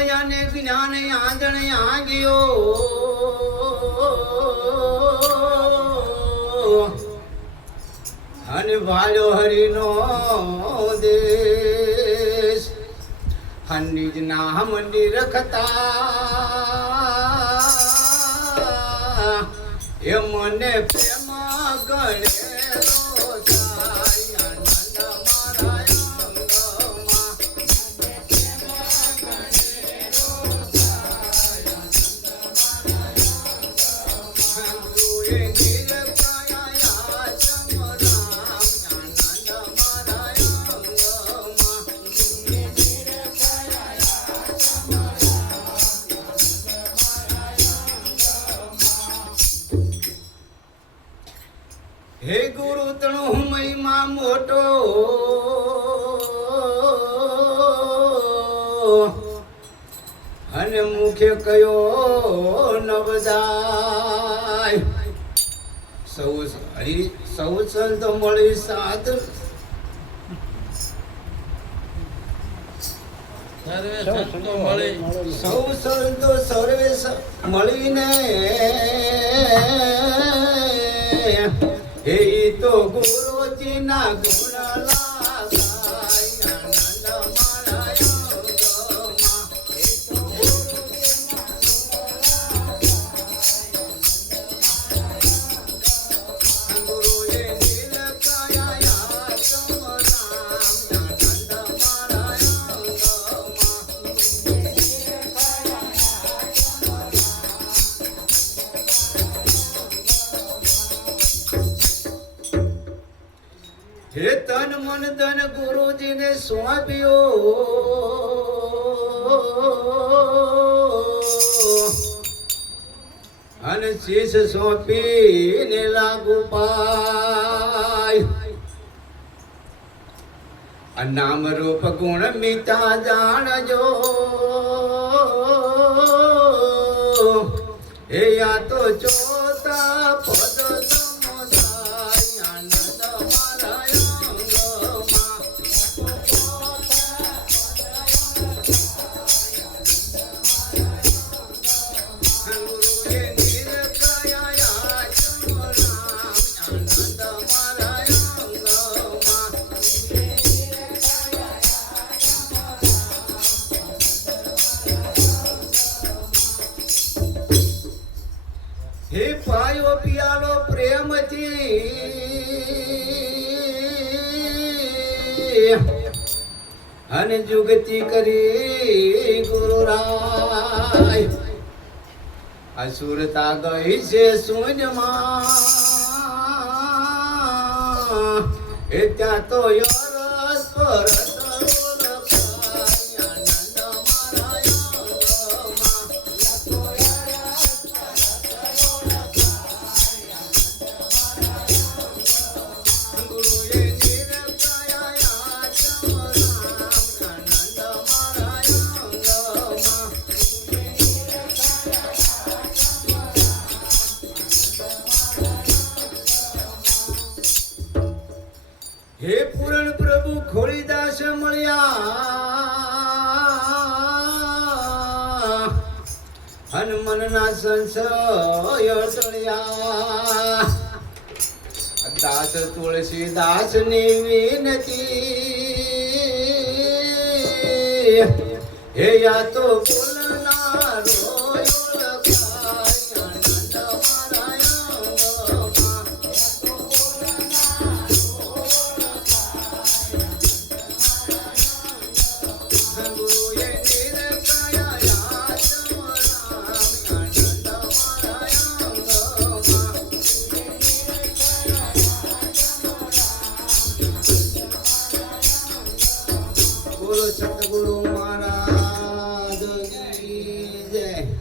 મળ્યા ને જ્ઞાન આંજણ આગિયો અને ભાલ્યો હરિનો દેશ નિજ નામ નિરખતા એ મને પ્રેમ ગણેલો હે ગુરુ તણો મહિમા મોટો અને મુખે કયો નવદાય સૌ સંત મળી સાથ સૌ સંતો સર્વે મળીને હે તો ગુરુજી ના ગુણ લાગાય આનંદ મારાય ગુરુએ નીલકાયા તમ રામ આનંદ મારાય હે તન મન ધન ગુરુજીને સોંપ્યો અને શીશ સોંપીને લાગુ પાય નામ રૂપ ગુણ મીઠા જાણજો હે આ તો ચોથા પદ હે પાયો પિયાલો પ્રેમથી અને જુગતી કરી ગુરુ રાય અસુરતા ગઈ છે શૂન્યમાં એ ત્યાં તો યરસ પરત હે પૂરણ પ્રભુ ખોડીદાસ મળ્યા હન મનના સંશય ટળ્યા દાસ તુલસી દાસ ની વિનતી હે યા તો બોલનારો સતગુરુ મહારાજ કી જય।